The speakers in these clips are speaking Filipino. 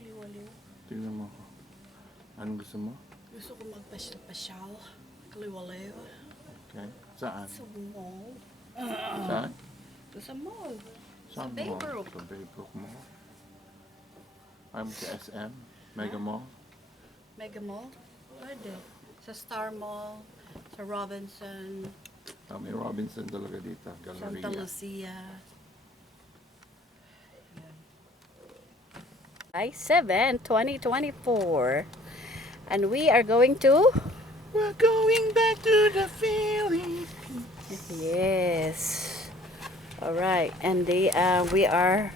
Liwaliw. Tingnan mo ako. Anong gusto mo? Gusto ko magpasyal. Liwaliw. Okay. Saan? Sa mall. Saan? Sa mall. Saan Sa Baybrook. Sa Baybrook Mall. I'm sa SM. Mega Mall. Mega Mall. Pwede. Sa Star Mall. Sa Robinson. May Robinson talaga dito. Santa Galleria. Lucia. July 7, 2024. And we are going to... We're going back to the Philippines. Yes. Alright. And we are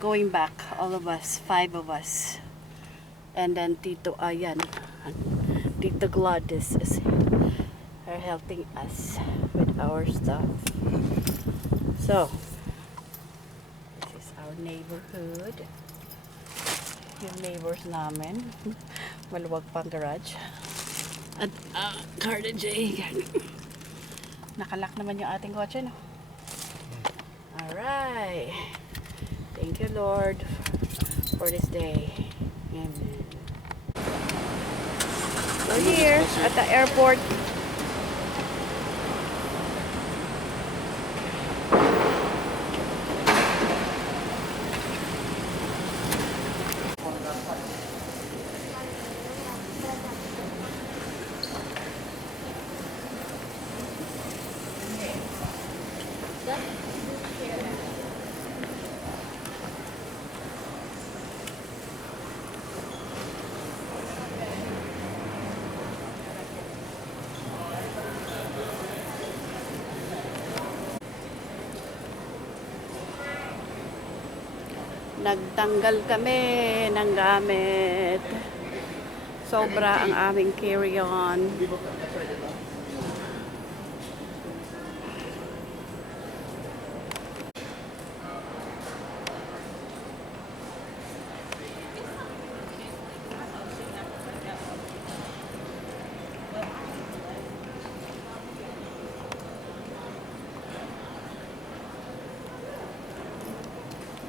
going back. All of us. 5 of us. And then Tito Ayan. Tito Gladys are helping us with our stuff. So, this is our neighborhood. Yung neighbors namin. Maluwag pang garage. At Carda J. Nakalak naman yung ating kotse, no? Alright. Thank you, Lord, for this day. Amen. We're here at the airport. Nagtanggal kami ng gamit. Sobra ang aming carry-on.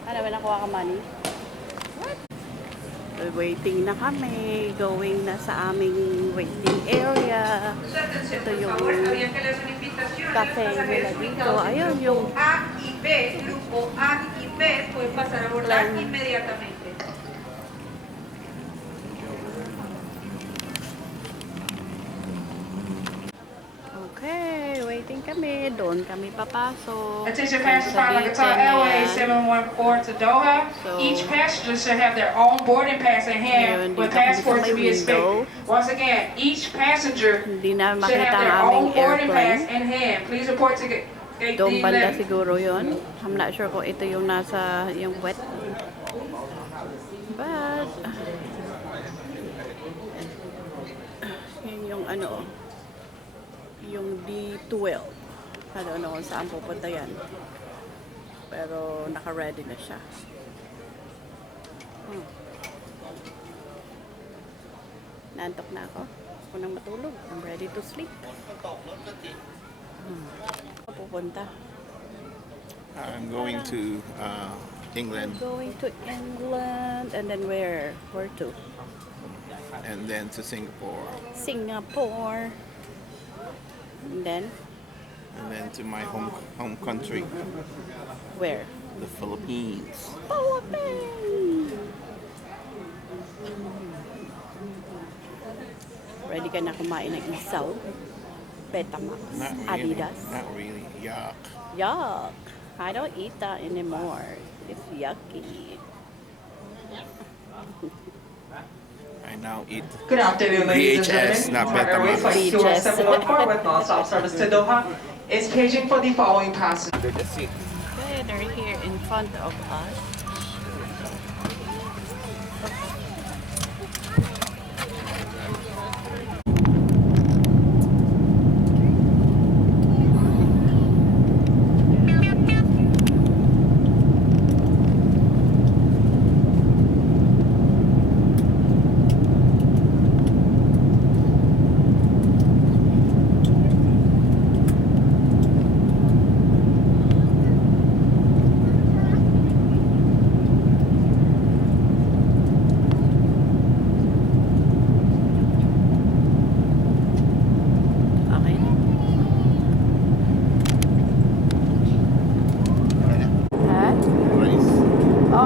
Ano ba nakuha ka money? What? Waiting na kami. Going na sa aming waiting area. Ito yung cafe nila dito. Ayun yung A y B, grupo A y B, puede pasar a abordar inmediatamente. okay, waiting kami. Doon kami papasok. Attention Sa passengers flying like Qatar beach na Airways yan. 714 to Doha. So, Each passenger should have their own boarding pass in Ngayon, hand with dito kami sa passports may to be window. inspected. Once again, each passenger Hindi na should makita have ang their aming own boarding pass airplane. in hand. Please report to gate Doong banda D11. siguro yon. I'm not sure kung ito yung nasa yung wet. But yun yung ano, yung D12. I don't know kung saan pupunta yan. Pero naka-ready na siya. Nantok na ako. Gusto ko nang matulog. I'm ready to sleep. Pupunta. I'm going to England Going to England and then where? Where to? and then to Singapore Singapore. And then to my home country, where? the Philippines. Philippines. Ready ka na kumain ng isaw? Betamax, Not really. Adidas. Not really. Yuck. Yuck. I don't eat that anymore. It's yucky. I now eat Good afternoon, ladies VHS, and not gentlemen. Qatar Airways Betamax. Flight 714 with non-stop service to Doha is paging for the following passengers. under the seat. Okay, they're here in front of us.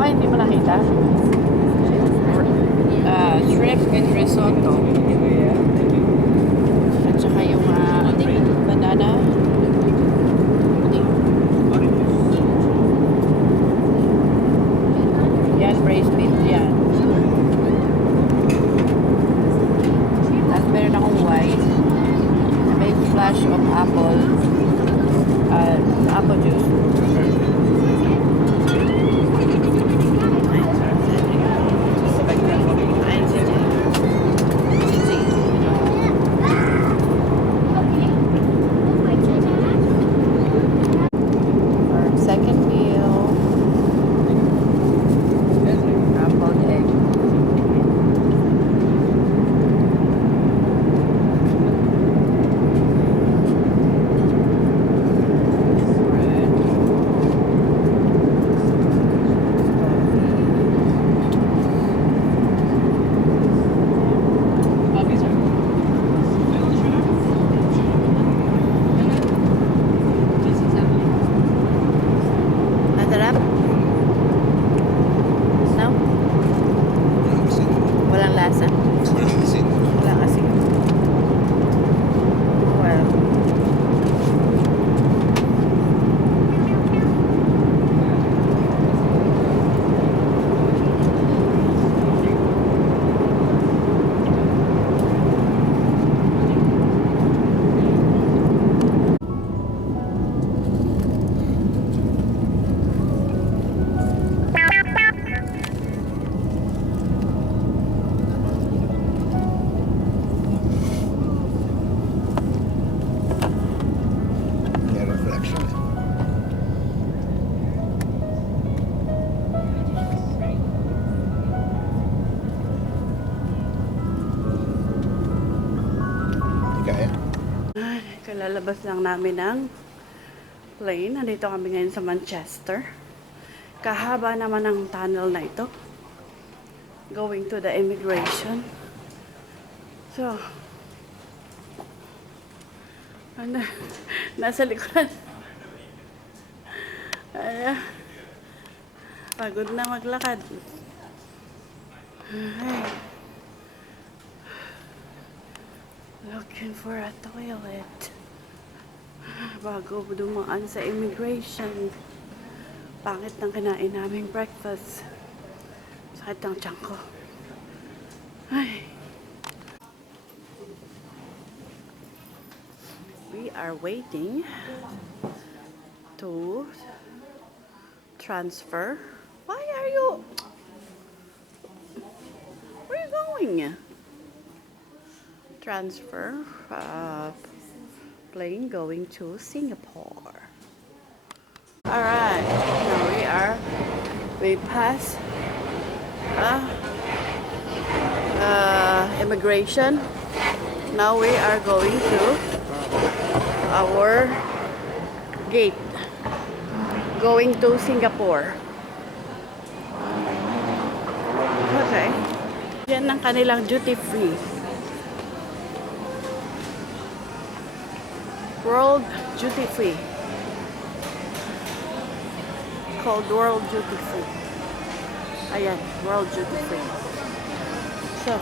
Baka hindi mo nakita. Shrimp and risotto. At saka yung banana. Yan, braised beef yan. At meron akong white. May flash of apple. Apple juice. Our second meal. Scrambled egg. Masarap? No? Walang lasa? Walang asin. Well. May reflection. Hindi kaya? Kalalabas lang namin ng plane. Nandito kami ngayon sa Manchester. Kahaba naman ang tunnel na ito. Going to the immigration. So, nasa likuran. Pagod na maglakad. Ay. Looking for a toilet. Bago dumaan sa immigration. Pangit ng kinain naming breakfast. Sakit ng tiyan ko. Ay. We are waiting to transfer. Why are you? Where are you going? Transfer plane going to Singapore. Alright, now we pass immigration. Now we are going to our gate going to Singapore. Okay. Yan ang kanilang duty free. World duty free. Called World Duty Free. Ayan, World Duty Free. So,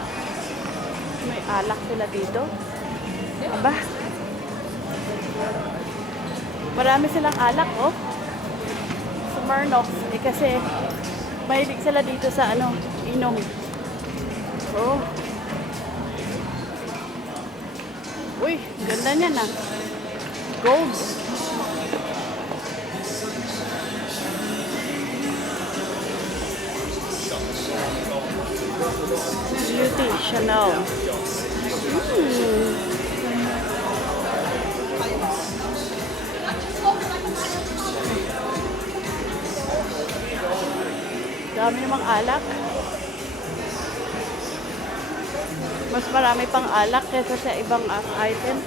may alak sila dito. Aba. Marami silang alak, oh. Smirnoff. Eh kasi, mahilig sila dito sa inom. Oh. Uy, ganda niyan ah. Gold. Beauty, Chanel. Dami namang alak. Mas marami pang alak kaysa sa ibang item.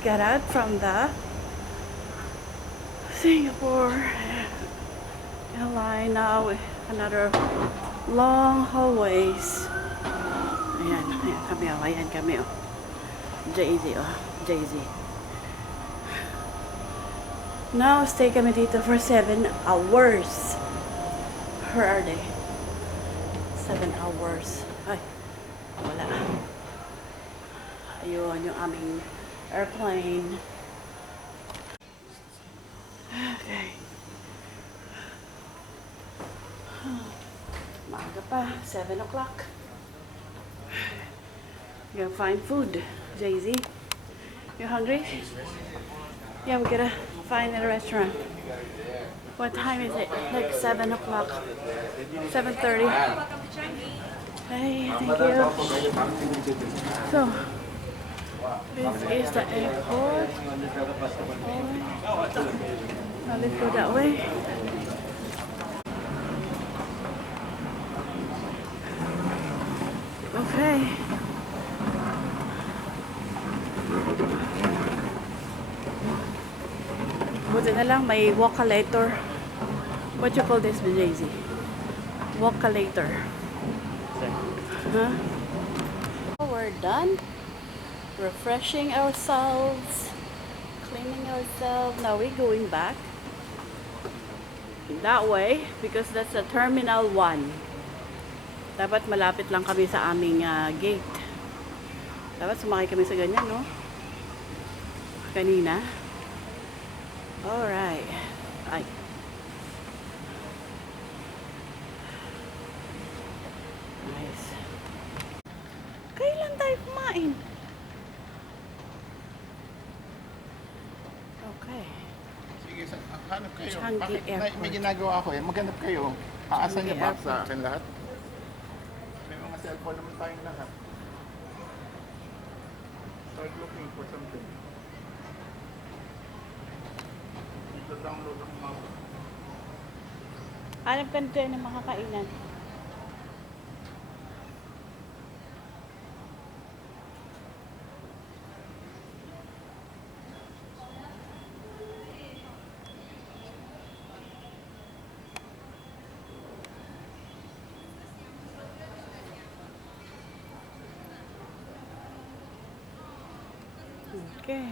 just got out from the Singapore airline. Now another long hallways. Ayan, ayan kami oh, ayan kami oh. Jay-Z oh, Jay-Z. Now stay kami dito for 7 hours. Where are they? 7 hours. Ay, wala. Ayun, yung aming airplane. Okay. Maaga pa, 7 o'clock. You gotta find food, Jay-Z. You hungry? Yeah, we gotta find a restaurant. What time is it? Like 7 o'clock. 7:30. Hey, thank you. So, this is the airport. Now let's go that way. Okay. Buti na lang may walkalator. What you call this, Jay-Z? Walkalator. Huh? We're done. Refreshing ourselves. Cleaning ourselves. Now we're going back. That way, because that's the Terminal 1. Dapat malapit lang kami sa aming gate. Dapat sumakay kami sa ganyan, no? Kanina. Alright. Ay. Nice. Kailan tayo kumain? Okay. Sige, hanap kayo. Changi Bakit? Airport. May ginagawa ako eh. Maghanap kayo. Aasan niyo Changi ba Airport. sa akin lahat? May mga cellphone naman tayong lahat. Start looking for something. Dito download ang map. Hanap ka nito ng mga kainan. Okay.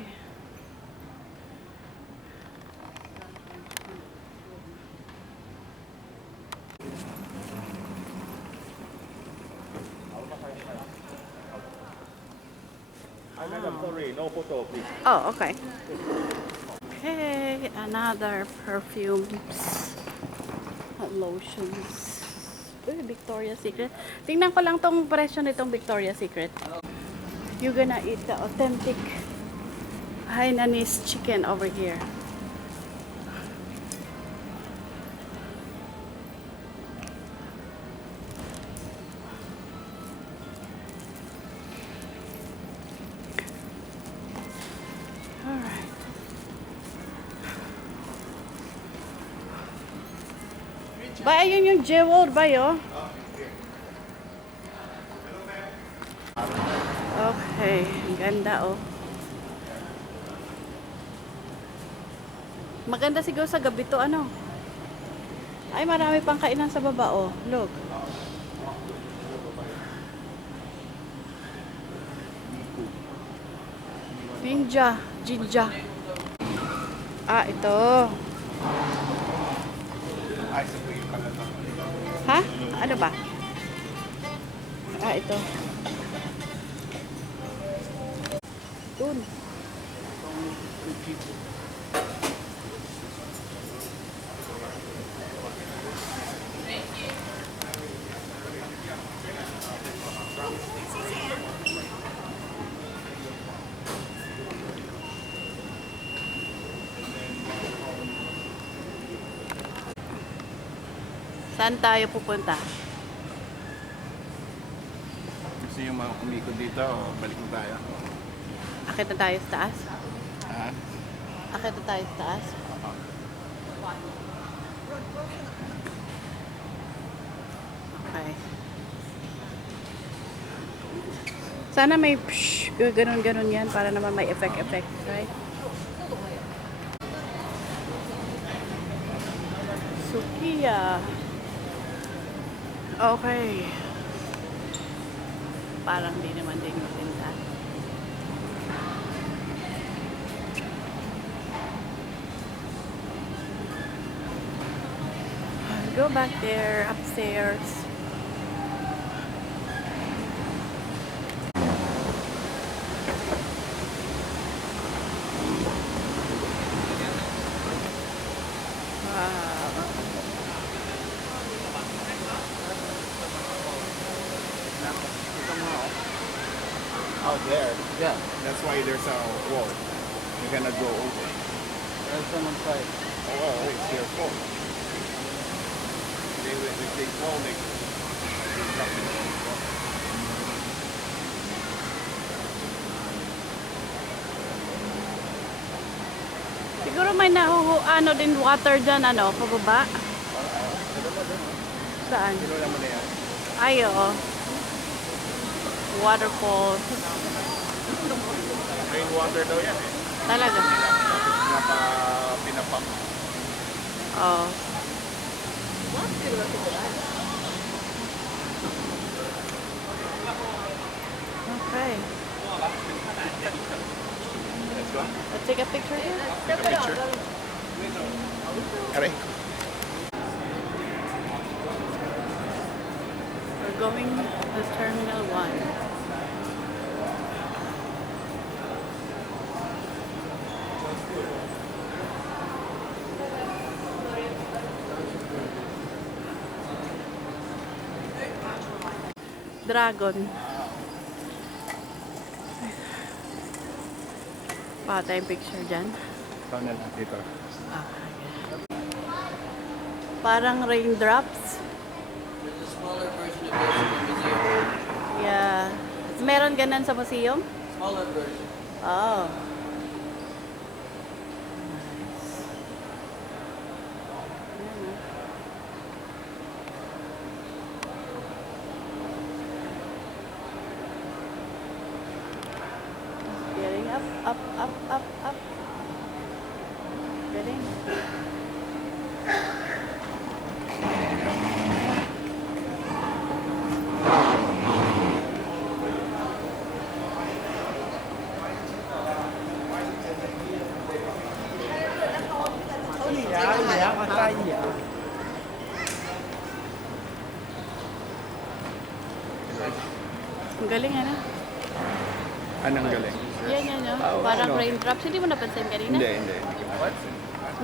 Madam, sorry, no photo, please. Oh, okay. Okay, another perfumes at lotions. Uy, Victoria's Secret. Tingnan ko lang tong presyo nitong Victoria's Secret. You're gonna eat the authentic Hainanese chicken over here. Alright. Ba, ayun yung jewel ba yun? Okay, ang ganda oh. Maganda siguro sa gabi to ano. Ay, marami pang kainan sa baba oh. Look. Jinja. Ah, ito. Ay, sa po yung pala to. Ha? Ano ba? Ah, ito. Dun. Saan tayo pupunta? Gusto yung mga umikot dito o balik na tayo? Akit na tayo sa taas? Ha? Akit na tayo sa taas? Okay. Sana may psh, ganun-ganun yan para naman may effect, right? Sukiya. Okay. Parang di naman din maganda. I'll go back there, upstairs. Wow. Out there. Yeah. That's why there's a wall. You cannot go over. There's some on site. Oh, well, it's their fault. If they fall, they drop it. Siguro may ano din water dyan, ano, pababa. Saan? Ano naman na yan? Ay, oo. Waterfall. Rainwater daw yan eh. Talaga. Tapos pinapump. Oo. Okay. Let's go. Let's take a picture here. Take a picture. Aray. We're going to Terminal 1. Dragon. Pa tayong picture dyan. Saan na lang dito? Parang raindrops. There's a smaller version of this in the museum. Yeah. Meron ganan sa museum? Smaller version. Oh. Getting up. Getting. Ang galing, ano? Anong galing? Yan, no? Ah, Parang ano? raindrops. Hindi mo napansin kanina? Hindi.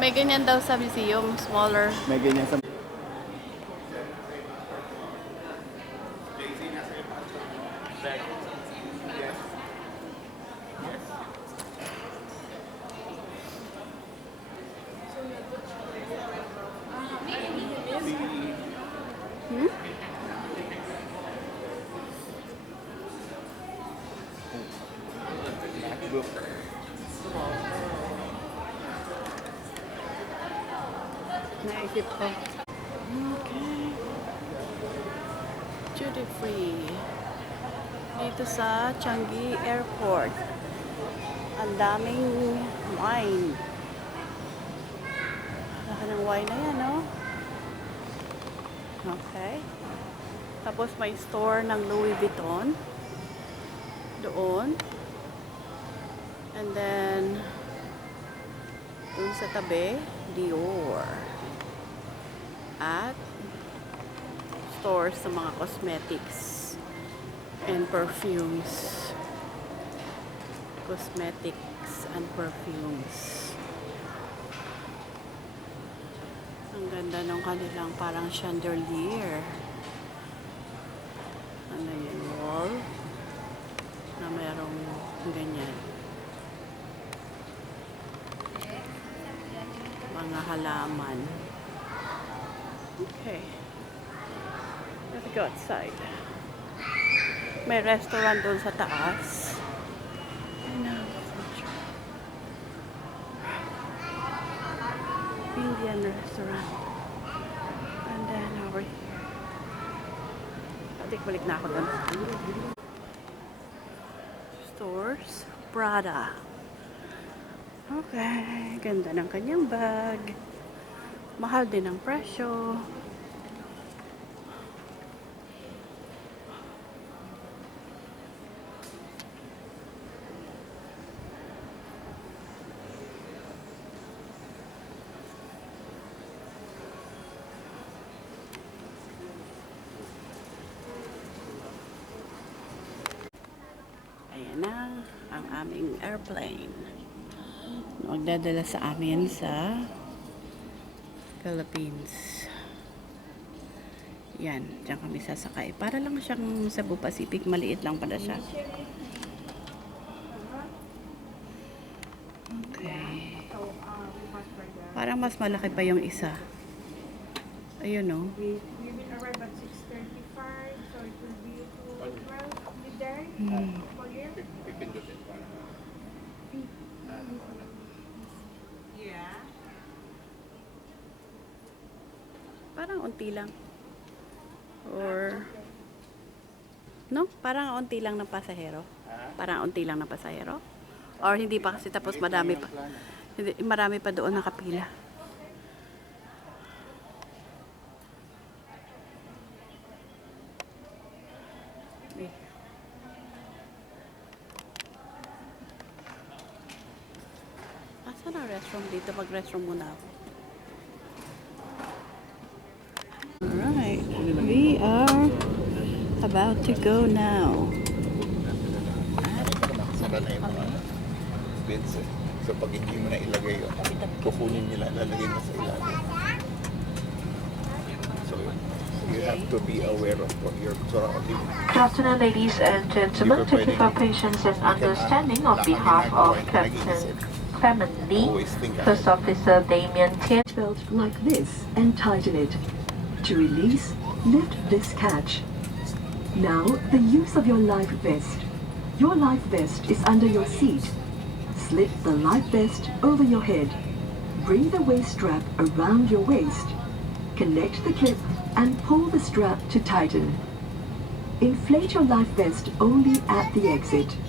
May ganyan daw sa museum, smaller. May ganyan sa... MacBook. Naisip ko. Okay. Duty free. Dito sa Changi Airport. Ang daming wine. Laka ng wine na yan, no? Okay. Tapos may store ng Louis Vuitton. Doon. And then, dun sa tabi, Dior. At stores sa mga cosmetics and perfumes. Cosmetics and perfumes. Ang ganda ng kanilang parang chandelier. Ano yun, wall? Na merong ganyan. Mga halaman. Okay. Let's go outside. May restaurant doon sa taas. Indian restaurant. And then over here. Balik na ako doon. Source Prada. Okay, ganda ng kanyang bag. Mahal din ang presyo. Ayan na ang aming airplane. Magdadala sa amin sa Philippines. Yan, diyan kami sasakay. Para lang siyang Cebu Pacific, maliit lang pala siya. Okay. Parang mas malaki pa yung isa. Ayun o. We will arrive at 6:35, so it will be to 12 midday for you. Parang unti lang. Or no? Parang unti lang ng pasahero. Parang unti lang ng pasahero. Or hindi pa kasi tapos marami pa. Hindi, marami pa doon nakapila. Eh. Asan ang restroom dito? Mag-restroom muna ako. Alright, we are about to go now. Saka na yung mga beds eh. So pag hindi mo na ilagay yun, kukunin nila, lalagay mo sa ilalim. So you have to be aware of what your surrounding. Good afternoon, ladies and gentlemen. Thank you for your patience and understanding on behalf of Captain Clement Lee, First Officer Damien Tien. Belt like this and tighten it. To release, lift this catch. Now, the use of your life vest. Your life vest is under your seat. Slip the life vest over your head. Bring the waist strap around your waist. Connect the clip and pull the strap to tighten. Inflate your life vest only at the exit.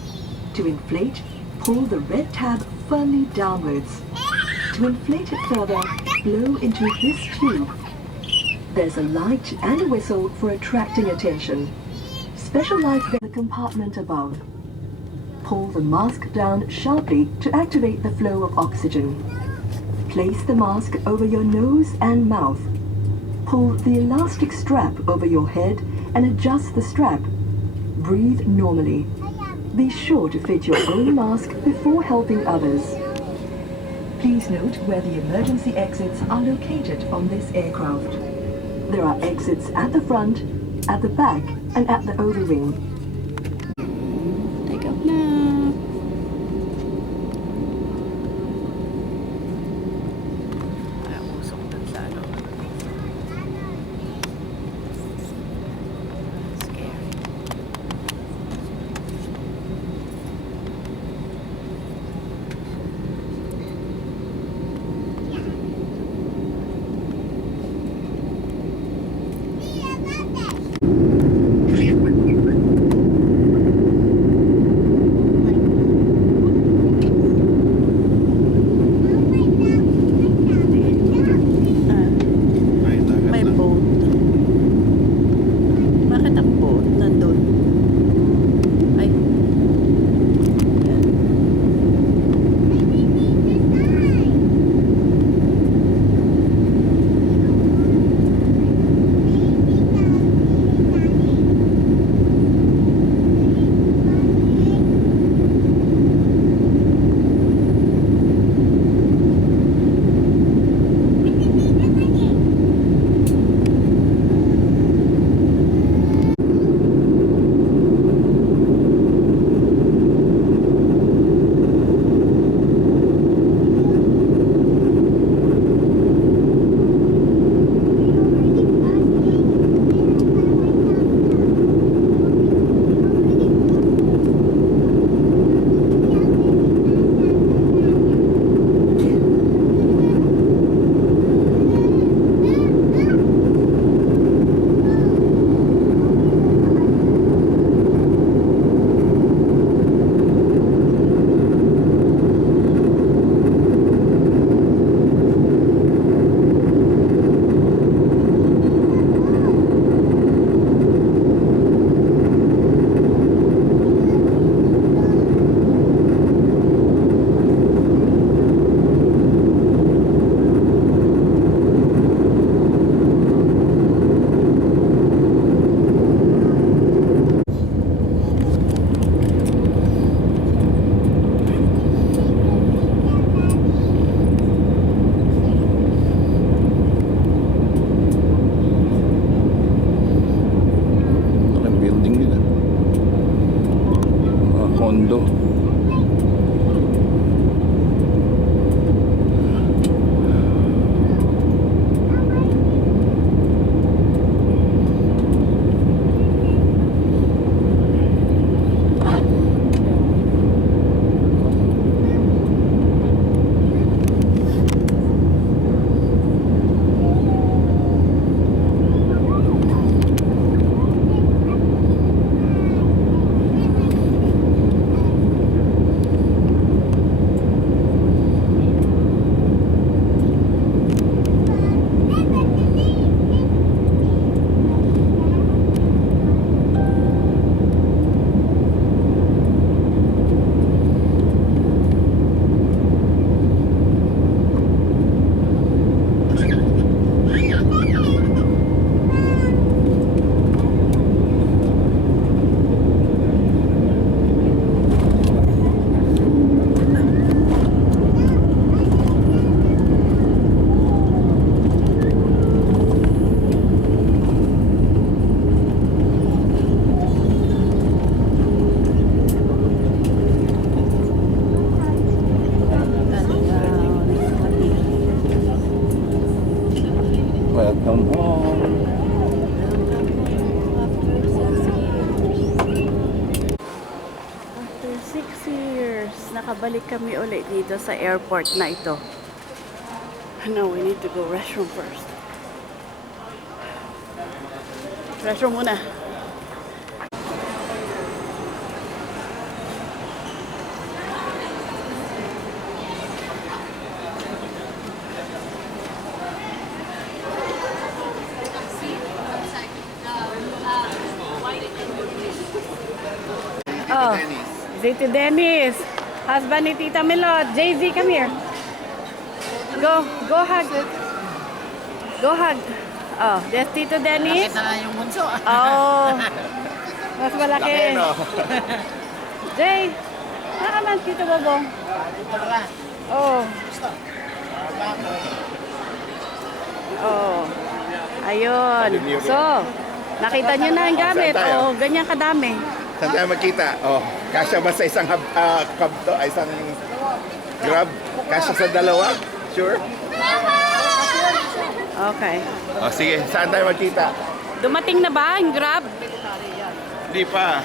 To inflate, pull the red tab firmly downwards. To inflate it further, blow into this tube. There's a light and a whistle for attracting attention. Special life vest in the compartment above. Pull the mask down sharply to activate the flow of oxygen. Place the mask over your nose and mouth. Pull the elastic strap over your head and adjust the strap. Breathe normally. Be sure to fit your own mask before helping others. Please note where the emergency exits are located on this aircraft. There are exits at the front, at the back, and at the overwing. Take off na. Ay, usok dun sa ano. Scary. Welcome home. After 6 years, nakabalik kami ulit dito sa airport na ito. Now we need to go restroom first. Restroom muna. Oh, Tito Dennis. Husband ni Tita Milot. JZ, come here. Go hug. Go hug. Oh, there's Tito Dennis. Nakita na yung bunso. Oh, mas malaki. Jay, nakaman Tito Bobong. Oh. Oh. Ayun. So, nakita niyo na ang gamit. Oh, ganyan kadami. Saan tayo magkita? Oh, kasya ba sa isang cab to? Ay, isang grab? Kasya sa dalawa? Sure? Okay. Oh, sige. Saan tayo magkita? Dumating na ba ang Grab? Hindi pa.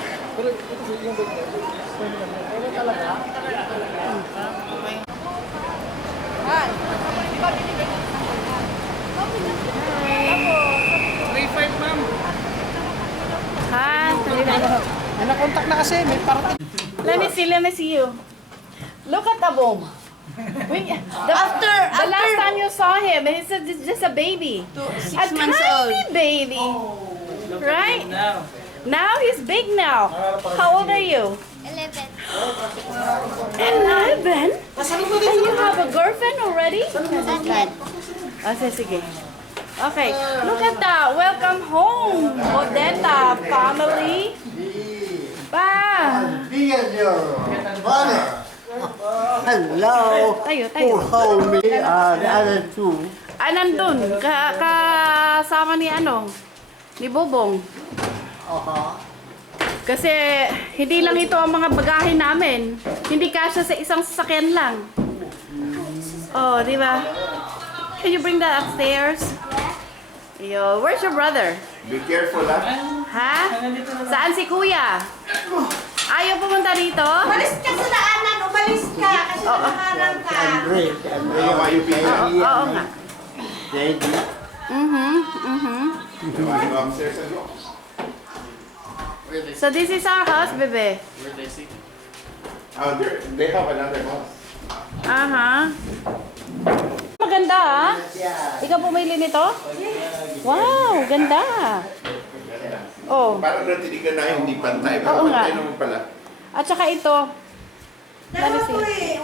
Ha? May nakontak na kasi, may parating. Let me see you. Look at the bomb. The last time you saw him, he said it's just a baby. 6 months old. Tiny baby. Right? Now he's big now. How old are you? 11. 11? And you have a girlfriend already? Sige. Okay, look at that. Welcome home, Odetta family. Pa! Hello. Tayo. Who hold me? The other two. Nandun. Kasama ni ni Bobong. Kasi hindi lang ito ang mga bagahe namin. Hindi kasya sa isang sasakyan lang. Oh, di ba? Can you bring that upstairs? Yo, where's your brother? Be careful, ha? Ha? Saan si Kuya? Ayaw pumunta dito? Umalis ka sa daanan, umalis ka kasi nakaharang ka. Andre. Oo nga. Daddy. Upstairs and go. So this is our house, bebe. Where they see? Oh, they have another house. Maganda ah. Ikaw pumili nito? Wow, ganda. Oh. Parang natiligan na hindi pantay. Oo nga. Pantay naman pala. At saka ito. Let me see.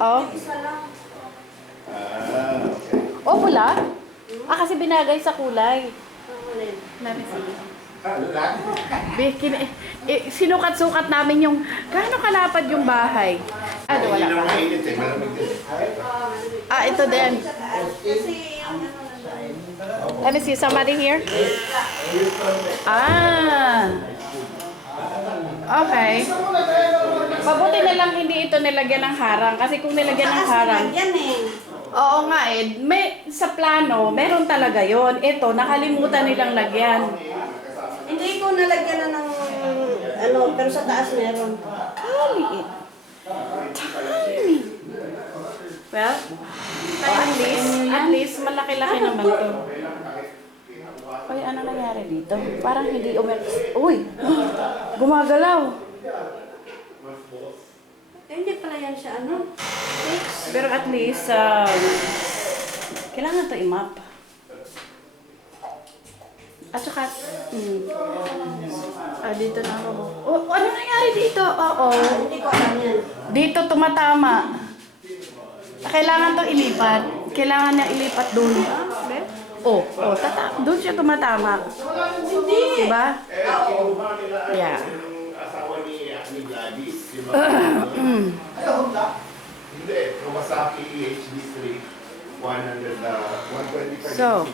Oh. Okay. Oh, pula? Kasi binagay sa kulay. Let me see. Sinukat-sukat namin yung gaano kalapad yung bahay. Hindi Wala naman pa. mainit eh. Malamig din. Ito din. Let me see, somebody here? Okay. Mabuti na lang hindi ito nilagyan ng harang. Kasi kung nilagyan ng harang, oo nga sa plano, meron talaga yon. Ito, nakalimutan nilang lagyan. Hindi ko nalagyan na ng pero sa taas meron. Kaliit. Tiny. Well, at least malaki-laki naman to. Ay, ano nangyari dito? Parang hindi Uy! Gumagalaw. Hindi pala yan siya Pero at least, kailangan to i-map. At saka, dito na ako. Ano nangyari dito? Oo. Hindi ko alam yan. Dito tumatama. Kailangan to ilipat. Kailangan niya ilipat doon. Doon siya tumatama. Hindi. Diba? Yeah. Asawa ni Gladys. Hindi. Kawasaki HD3. 125. So,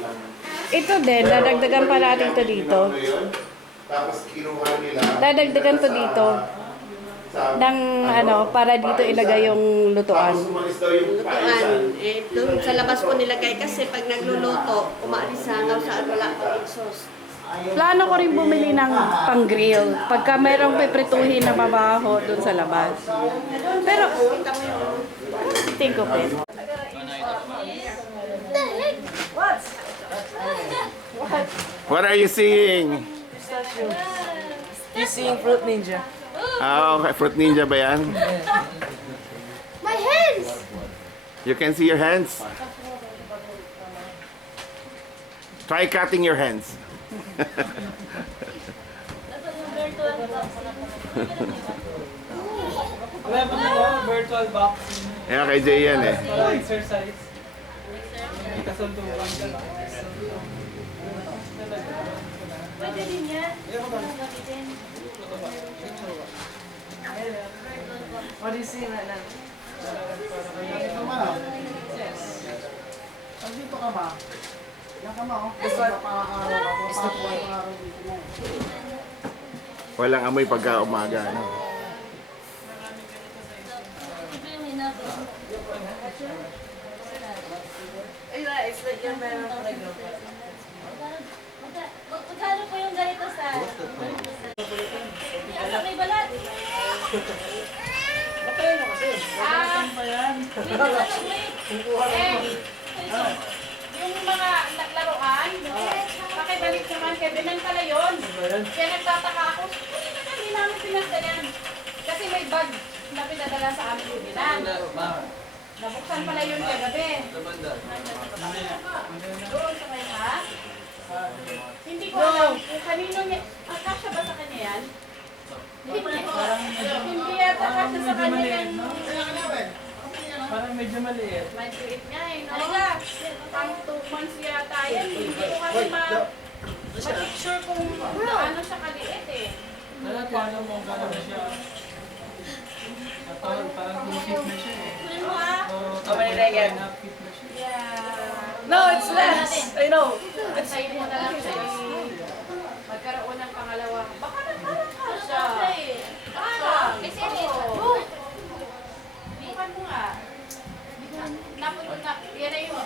ito din, dadagdagan pa natin ito dito. Tapos kinuha nila. Dadagdagan to dito. Para dito ilagay yung lutuan. Tapos umalis daw yung Doon sa labas ko nilagay kasi pag nagluluto, umaalis hangaw sa wala pang exhaust. Plano ko rin bumili ng pang-grill. Pagka mayroong piprituhin na mabaho doon sa labas. Pero, think of it. What are you seeing? He's seeing Fruit Ninja. Ah, okay. Fruit Ninja ba yan? My hands! You can see your hands? Try cutting your hands. Wala pa nila, virtual box. Yan kay Jay yan eh. Exercise. Kasuntukan ka lang. Pwede din yan. Gamitin. What do you see right now? Yes. Dito ka ba? Yan ka ma, oh. It's the point. Walang amoy pagka umaga. No? It's like yung meron pa rin. Magkano po yung ganito sa... Asa may balat? Matry mo kasi. Saan pa yan? Yung mga naglaruan, pakibalik naman, Kevin, pala yun. Kaya nagtataka ako, hindi namin pinasta yan. Kasi may bag na pinadala sa amin yung binan. Nabuksan pala yun kagabi. Doon sa may ha? Hindi ko alam kung kanino niya. Kasya ba sa kanya yan? Hindi yata kasya sa kanya yan. Parang medyo maliit. Maliit nga eh, no? Pang 2 months yata yan. Hindi ko kasi ma-picture kung gaano siya kaliit eh. Paano mo gano'n na siya? Parang fit na siya eh. Kunin mo ah. Kapag nilagyan. Fit na siya. Yeah. No, it's less! I know! Side mo na lang siya eh. Magkaroon ng pangalawa. Baka nagkaraka siya. Baka. Oo. Bukan mo nga. Napunod na. Yan na yung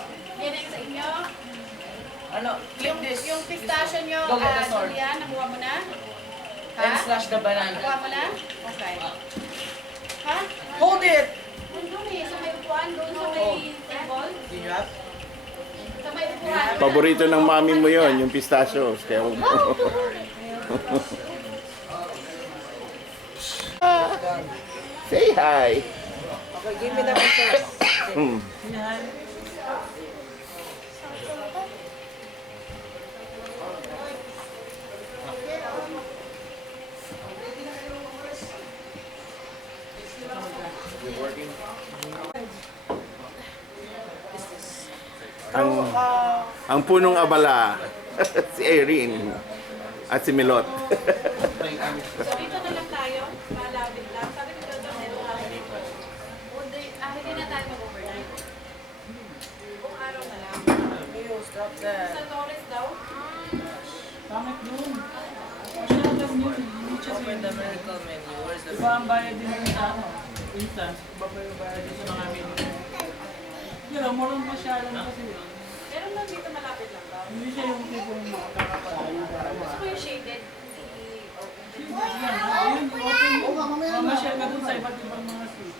sa inyo. Ano? Clip this. Yung pistachio nyo, Go get the sword. Julian, nakuha mo na? And slash the banana. Nakuha mo na? Okay. Ha? Hold it! Doon eh, sa may upuan, doon sa may table. Did you have? Sa may upuan. Paborito ng mami mo yon yung pistachios. Kaya say hi. Okay, give me the one first. Hmm. Ang punong abala, si Erin at si Milot. So dito na lang tayo, malapit lang. Sabi ko doon, meron lang dito. Hindi na tayo mag-overnight. Buong araw na lang. Stop that. Sa Torres daw. Pangit doon. Masyadong yun. Open the miracle menu. Where's the... Diba ang bayad din ng instance? Iba pa yung bayad din sa mga menu. Pero morong masyado na kasi yun. Meron lang dito malapit lang daw. Hindi siya yung tipong makakapalayo. Gusto ko yung shaded. Ayun, open. Mamasyal ka dun sa iba't ibang mga seat.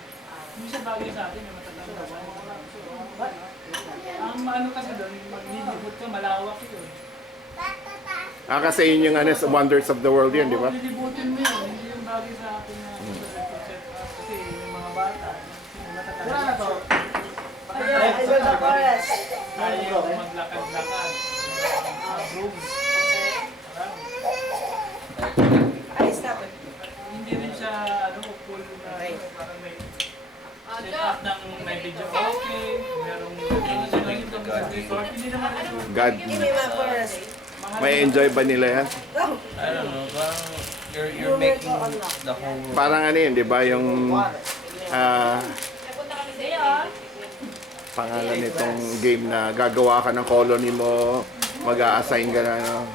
Hindi siya bagay sa atin yung matatanda. Ang ano kasi doon, maglilibot ka, malawak yun. Kasi yun yung wonders of the world yun, di ba? Lilibutin mo yun, hindi yung bagay sa atin na set up. Kasi yung mga bata, yung matatanda. Wala na to. Ayaw maglakad-lakad. Room. Hindi rin siya full na parang may set up ng may video okay, merong resort. Hindi naman resort. God, may enjoy ba nila yan? I don't know, parang you're making the whole world. Parang ano yun, di ba? Yung Napunta kami sa iyo. pangalan nitong game na gagawa ka ng colony mo, mag-a-assign ka na, no?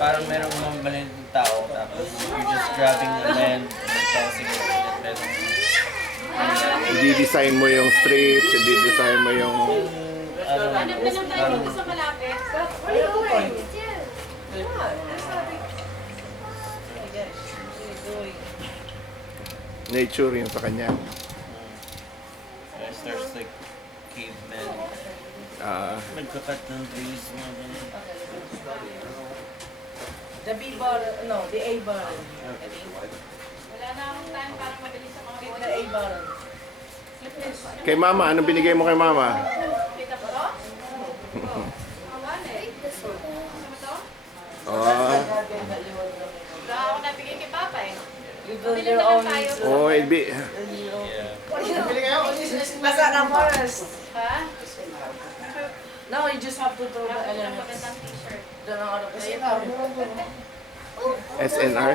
Parang merong mga maliit tao, tapos you're just grabbing the land, tossing it, and then i-design mo yung strips, i-design mo yung... Nature yung sa kanya. There's like cavemen. Nagkakat ng trees. The B bar, no, the A bar. Wala na akong time para mabilis sa mga The A bar. Kay mama, anong binigay mo kay mama? Kita po to? Awan eh. Oh, Wala ako nabigay kay Papa eh. You build your own. oh, Elbi. Nasa na forest. Ha? No, you just have to throw the elements. Magandang t-shirt. Doon ang ano kasi. SNR?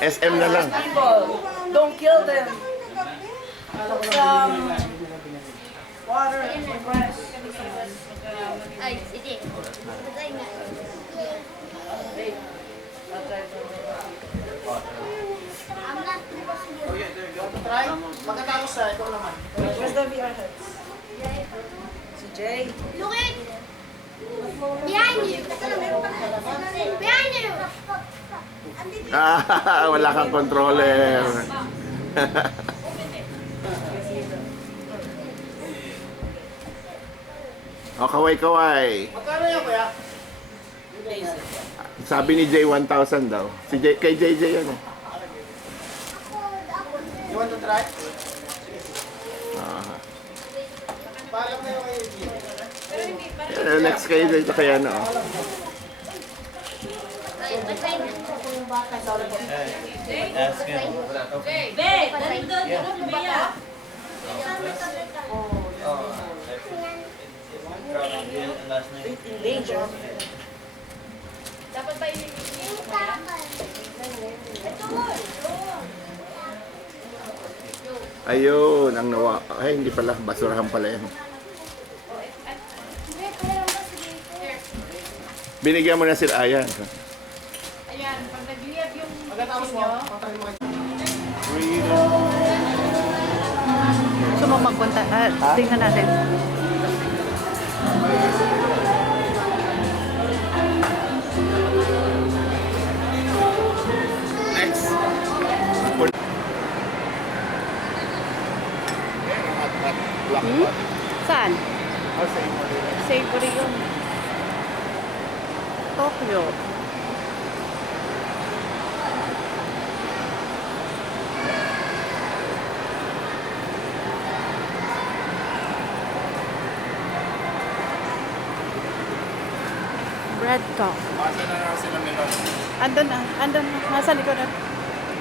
SM na lang. People, don't kill them. Water and fresh. Ay, sige. Patay nga. Try? Pagkatapos sa ito naman. Where's the VR heads? Si Jay. Look it! Behind you! Behind you! Ah, wala kang controller. Oh, kaway-kaway. Magkano yan kuya? Sabi ni Jay 1,000 daw. Si Jay, kay JJ yan eh. You want to try? Ah. Paalam na yung kayo. Next kayo dito kaya na oh. Ask him. Last night. In danger. Dapat ba ililinis mo yan? Ayun, ang nawa. Ay, hindi pala. Basurahan pala yan. Binigyan mo na sila Ayan. Ayan, pag nag-liab yung Pagkatapos mo, patayin mo. gusto mo magpunta, tingnan natin. Next. Saan? Savory yun. Tokyo. Bread talk. Andun na, nasa likod na.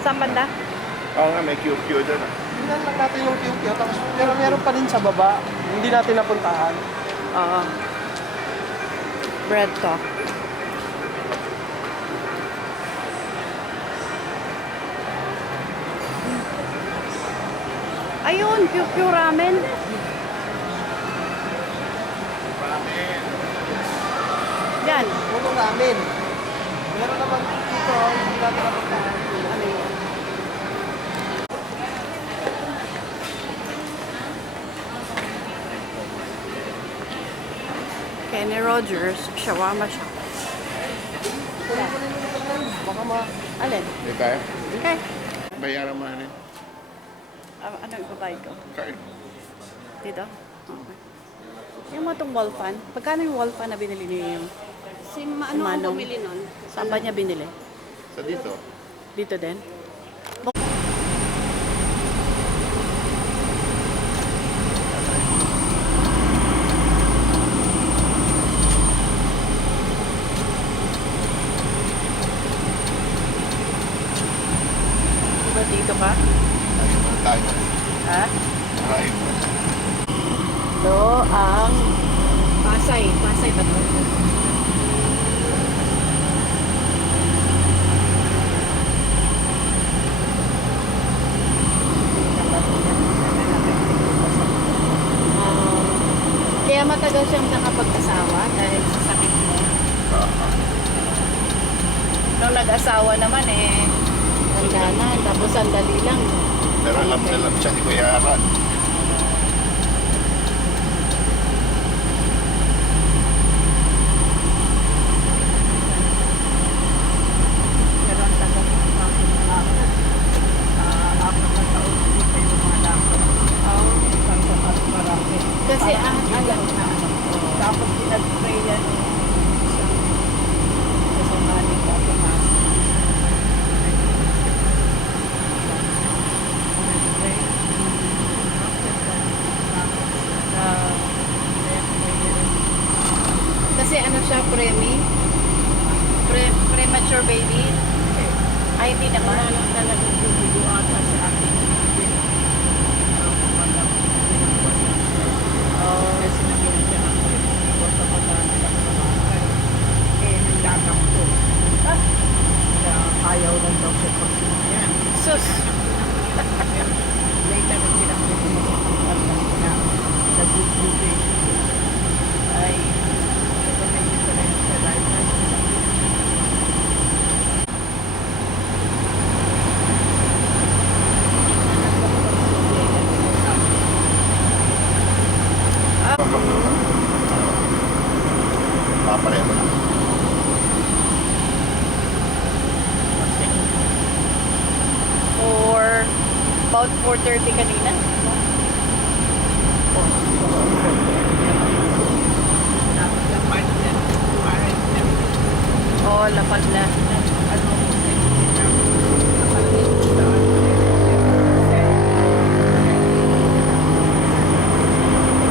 Saan banda? Oo nga, may QQ doon. Tingnan lang natin yung QQ. Tapos meron pa din sa baba. Hindi natin napuntahan. Oo. Bread talk. Ayun, QQ ramen. Yan. Puno namin. Meron naman dito. Hindi natin napuntahan. Ano yun? Kenny Rogers, shawarma shop. Baka ma... Alin? Hindi kaya? Okay. Bayaran mo na rin. Ano ibabayad ko? Card. Dito? Okay. Yung mga itong wall fan, pagkano yung wall fan na binili niyo yung Si ano ang Manong? bumili nun? saan ba niya binili? Sa dito. Dito din? Diba dito ka? Ayun mo tayo. Ha? Ayun mo. Ito ang Pasay. Pasay ba ito? Kaya matagal siyang nakapag-asawa dahil sa sakit mo. Nung nag-asawa naman tanda na, tapos sandali lang. Pero alam na alam siya ni Kuya Aran. Pero ang tagal ko, bakit nakakot? Apat na taon hindi pa yung mga lakot. Isang marami. Kasi ang alam Tapos pinag-spray yan sa manik at tumas. kasi ano siya, premature baby. Ay, hindi naman. Wala lang talagang gugulo ata sa akin. Kasi naging siya ng huwag ako dami lang sa bahay. Nagdagam ko. Kaya ayaw lang daw siya pagsinyan. Sus! Later, nang pinakita ko na nag-good ay ito may difference sa life. Papareho lang. Or about 4:30 kanina. Oh, lapad na.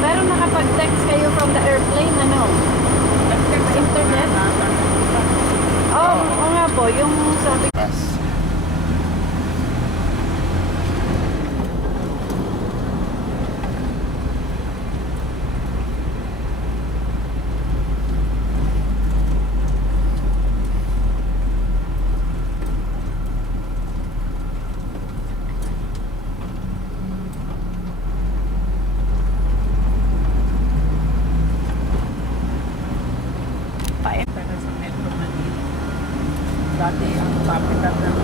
Pero nakapag-text kayo from the airplane, ano? Internet? Oh, oo nga po, yung sabi Pass. Sa Metro Manila. Dati ang capital ng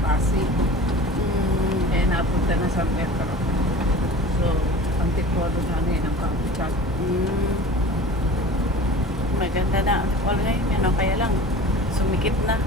Pasig. Napunta na sa Metro. So, ang Antipolo na ngayon ang capital. maganda na ang all ngayon, ano, kaya lang sumikip na.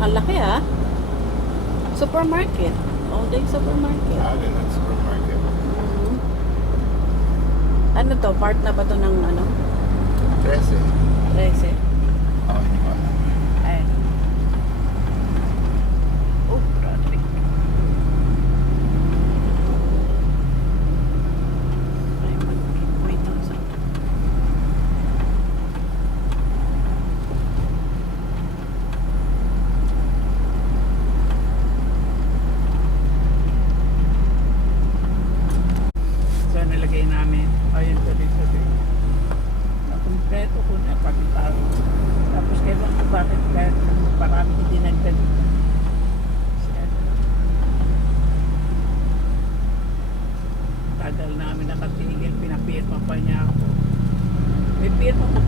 Ang laki ah. Supermarket. All day supermarket. Alin ang supermarket. Ano to? Part na ba to ng ano? 13. 13. Oh, hindi ko alam. Ay. Oh, traffic. Ay, wait lang sa.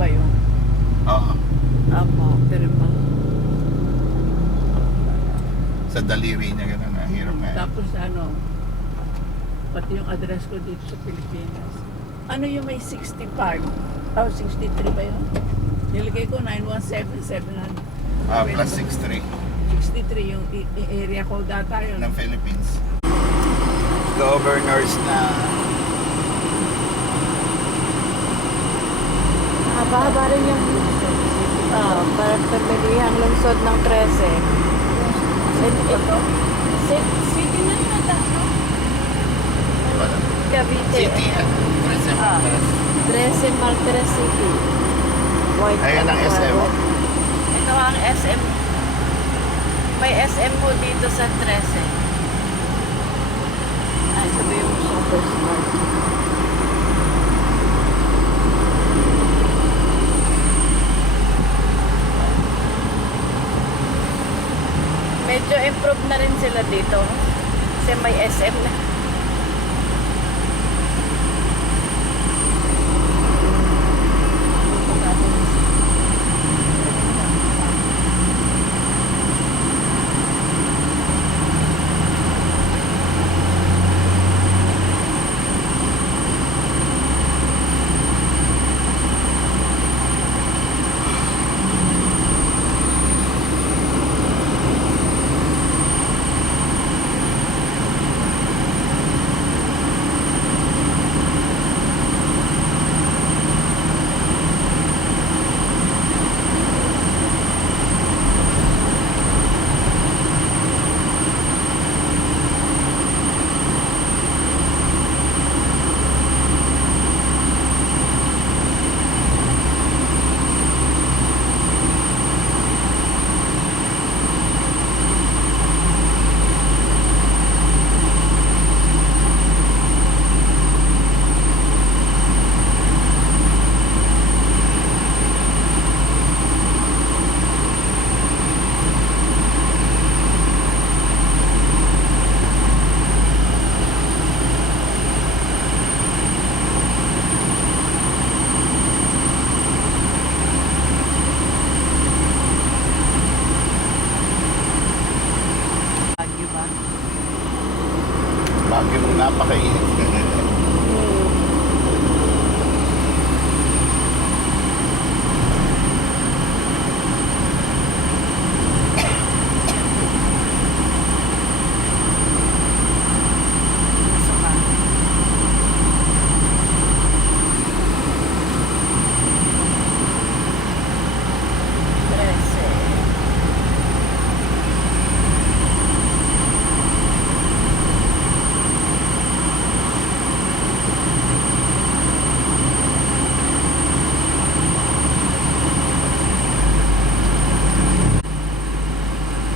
ba yun? Oo. Apo, Tirimal. Sa daliri niya gano'n na. Hirap nga. Tapos pati yung address ko dito sa Pilipinas. Ano yung may 65? 63 ba yun? Nilagay ko 917700. Plus 63 63 yung area code data yun. ng Philippines. Governors na. Haba-haba rin yung parang pamilihang lungsod ng 13. City na yun no? Wala. Cavite. City yan. Trece Maltres City. White Ayan ang SM. Ito ang SM. May SM po dito sa 13. Ay, sabihin mo super smart. Medyo improve na rin sila dito. Kasi may SM na. Bagyo mo napakainit.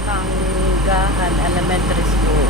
Manggahan Elementary School.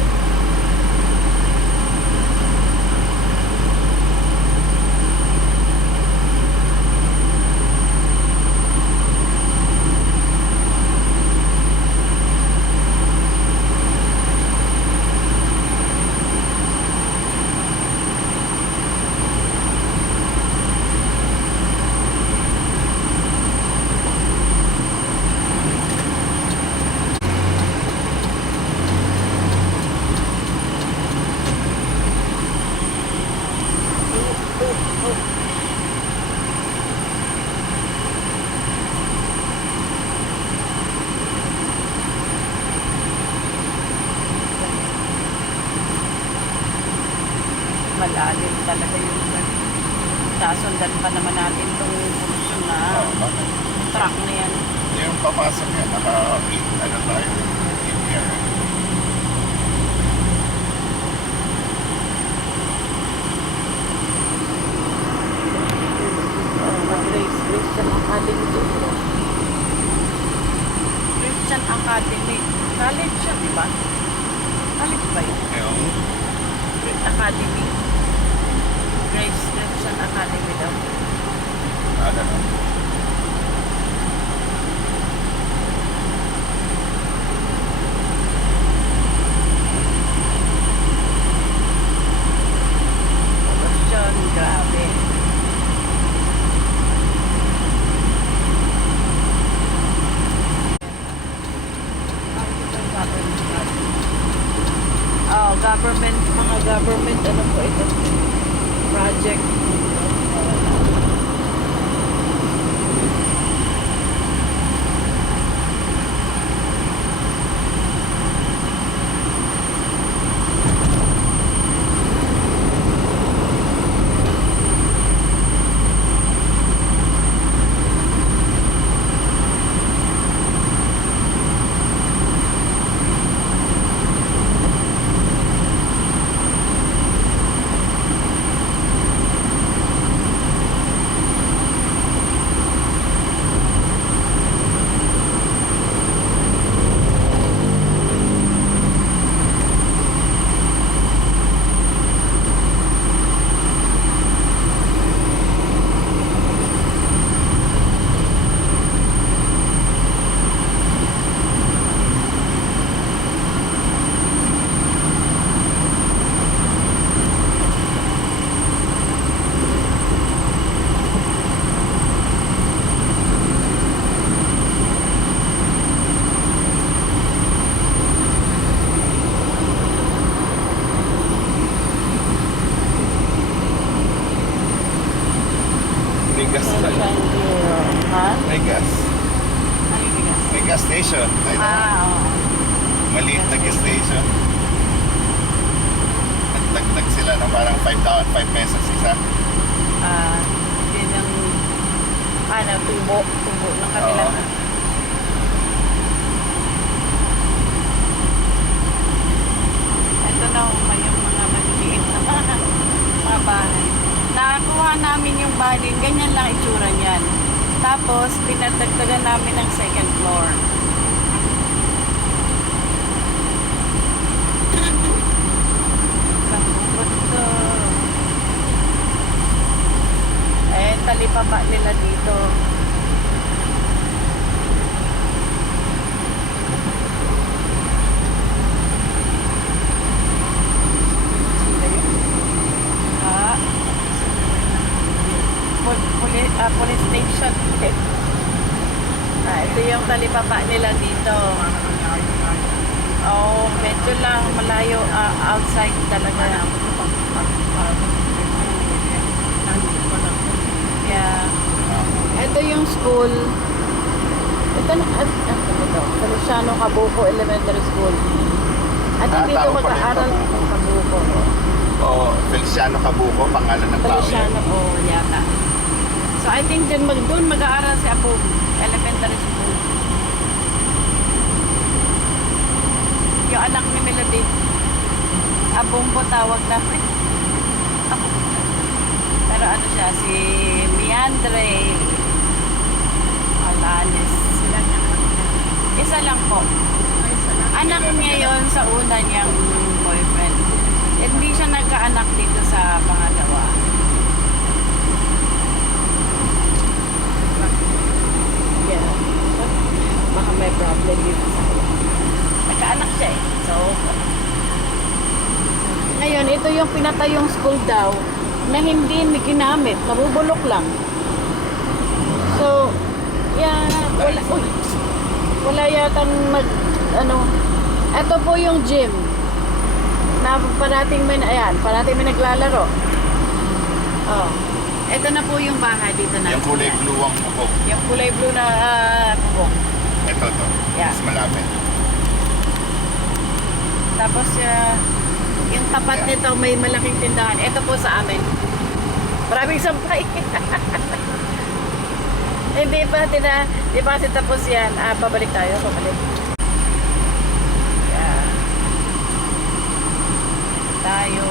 Malalim talaga yung sasundan pa naman natin itong function na truck na yan. Yung papasok yan, ano tayo, in here. Christian Academy dito. Christian Academy. College siya, di ba? College ba yun? Yung Academy. Grace Christian Academy daw. ano no? Christian, grabe. may gas. Ano yung bigas? May gas station. Ayun, Oo. maliit na gas station. Nagdagdag sila ng parang 5 pesos isa. Yun yung, tubo ng kanilang. Oo. Ito na yung mga maliliit na mga bahay. Nakakuha namin yung bahay din, ganyan lang itsura niyan. Tapos, pinadagdagan namin ng second floor. Talipapa nila dito. Police station. Ito yung talipapa nila dito. Oh, medyo lang malayo, outside talaga. Yeah. Ito yung school. Ito Feliciano Cabuco Elementary School. At dito tao pa rin, mag-aaral Cabuco. Oo, Feliciano Cabuco, pangalan ng tao. Feliciano po yata. So I think doon mag-aaral si Apo Elementary School. Yung anak ni Melody. Abong po tawag namin. Pero ano siya, si Meandre Alanes. Isa lang po. Anak niya yon sa una niyang boyfriend. Hindi siya nagkaanak dito sa pangalawa. Yeah. Baka may problem dito sa nagkaanak siya eh. So, ngayon, ito yung pinatayong school daw na hindi ginamit, nabubulok lang. So, wala yatang ito po yung gym na parating may naglalaro. Oh, ito na po yung bahay dito na. Yung kulay blue ang bubong. Yung kulay blue na bubong. Ito to. Yeah. Mas malapit. Tapos, yung tapat nito may malaking tindahan. Ito po sa amin. Maraming sampay. Hindi pa kasi tapos yan. Pabalik tayo. Yeah. Tayo.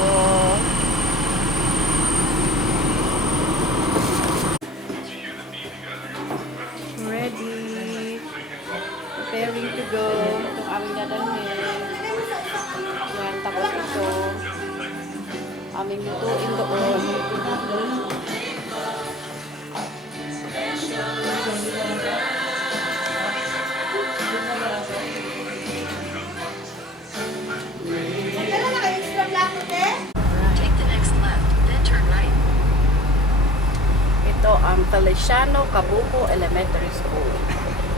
Ready. Preparing to go. Itong aming dadalhin. Yan, tapos ito. Aming lutuin doon. Take the next left, then turn right. Ito ang Feliciano Cabuco Elementary School.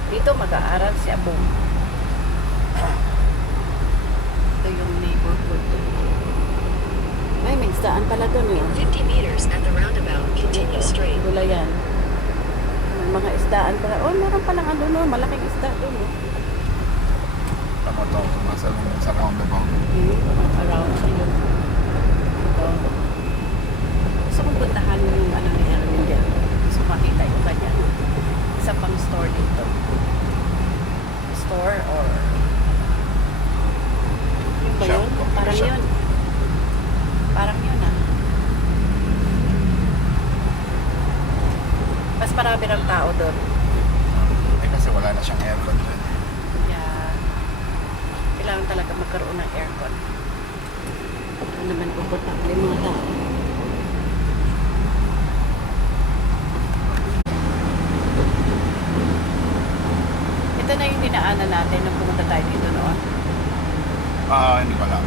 Dito mag-aaral si Abu. Ito yung neighborhood. Ay, may isdaan pala doon eh. 50 meters at the roundabout, continue straight. Gula yan. May mga isdaan pala. Oh, meron palang ano no, malaking isda doon eh. Tama to, sa roundabout. Around yun. Ito. Gusto kong puntahan yung ano ni Erwin dyan. Gusto makita yung kanya. Isa pang store dito. Store or yun ba yun? Shop. Parang Shop. yun. Parang yun ah. Mas marami ng tao doon. Eh kasi wala na siyang aircon dyan. Yeah. Kailangan talaga magkaroon ng aircon. Ito naman komportable yung mga tao. Ito na yung dinaanan natin nung pumunta tayo dito noon. Hindi ko alam.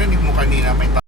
narinig mo kanina, may